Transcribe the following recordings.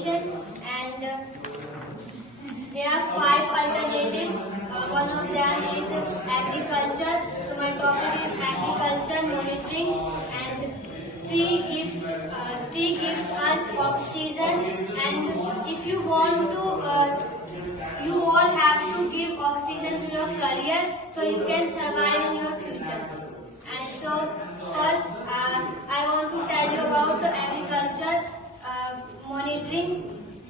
competition, and there are 5 alternatives. One of them is agriculture. So my topic is agriculture monitoring, and tree gives us oxygen, and if you want to, you all have to give oxygen to your career so you can survive in your future. And so first, I want to tell you about the agriculture monitoring.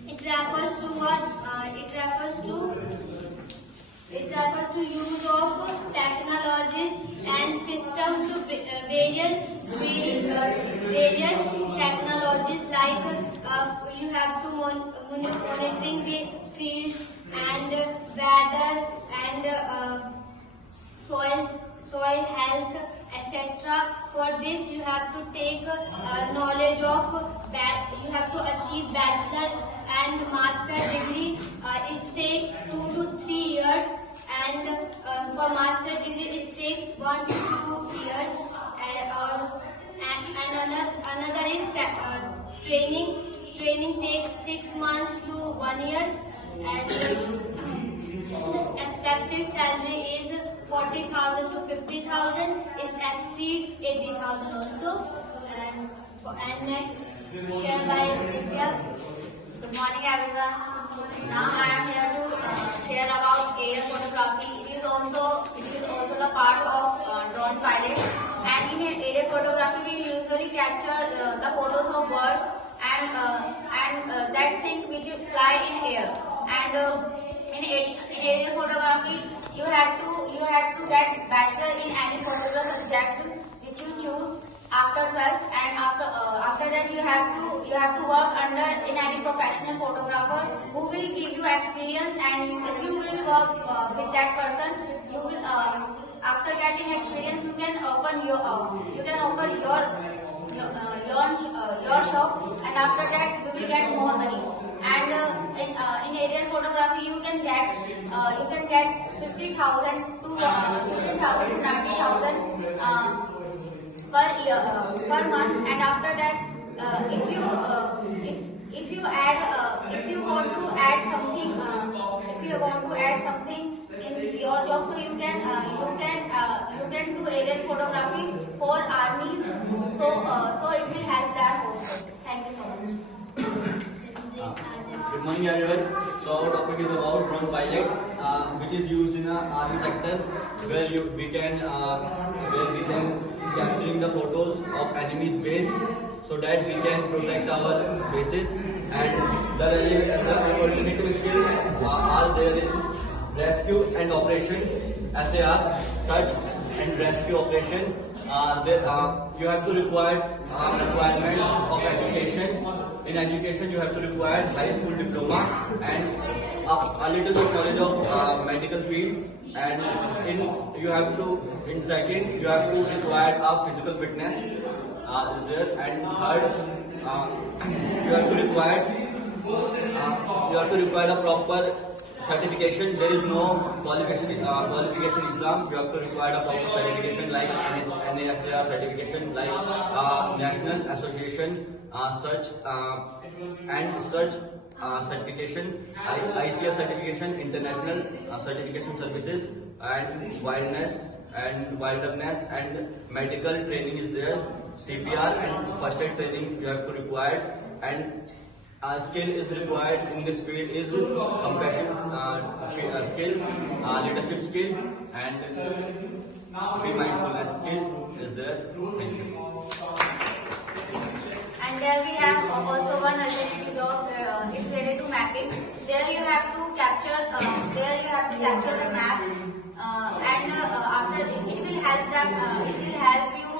It refers to what? It refers to use of technologies and systems to various technologies, like you have to monitoring the fields and weather and soil health, etc. For this you have to take knowledge of you have to achieve bachelor and master degree. It takes 2 to 3 years, and for master degree it takes 1 to 2 years. And another is training. Training takes 6 months to 1 year, and the expected salary is 40,000 to 50,000. It exceed 80,000 also. And next, shared by Divya. Good morning, everyone. Now I am here to share about air photography. It is also the part of drone pilot. And in air photography, we usually capture the photos of birds and that things which fly in air. And in aerial photography, you have to get bachelor in any particular subject which you choose after 12th, and after that you have to work under in any professional photographer who will give you experience, and if you will work with that person, you will after getting experience you can open your shop, and after that you will get more money. And in aerial photography you can get 50,000 to 90,000 per year, per month. And after that, if you want to add something in your job, so you can do aerial photography for armies. So it will help that also. Thank you so much. Good morning, everyone. So our topic is about drone pilot, which is used in the army sector, where we can capturing the photos of enemy's base, so that we can protect our bases. And the alternative skills are there is rescue and operation, SAR, search and rescue operation. You have to require requirements of education. In education, you have to require high school diploma and a little bit knowledge of medical field. And in second, you have to require a physical fitness is there. And third, you have to require a proper certification. There is no qualification exam. You have to require a proper certification like NASAR certification, like National Association Search and Search certification, ICS certification, International Certification Services, and wilderness and medical training is there. CPR and first aid training you have to require. And skill is required in this field is compassion skill, leadership skill, and be mindfulness skill is there. Thank you. And there we have also one alternative job. It's related to mapping. There you have to capture the maps, and after it will help them. It will help you.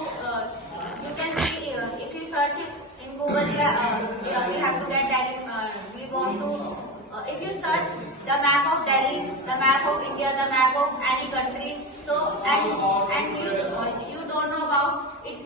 You can see if you search it in Google. We have to get Delhi. We want to. If you search the map of Delhi, the map of India, the map of any country, so and you don't know about it.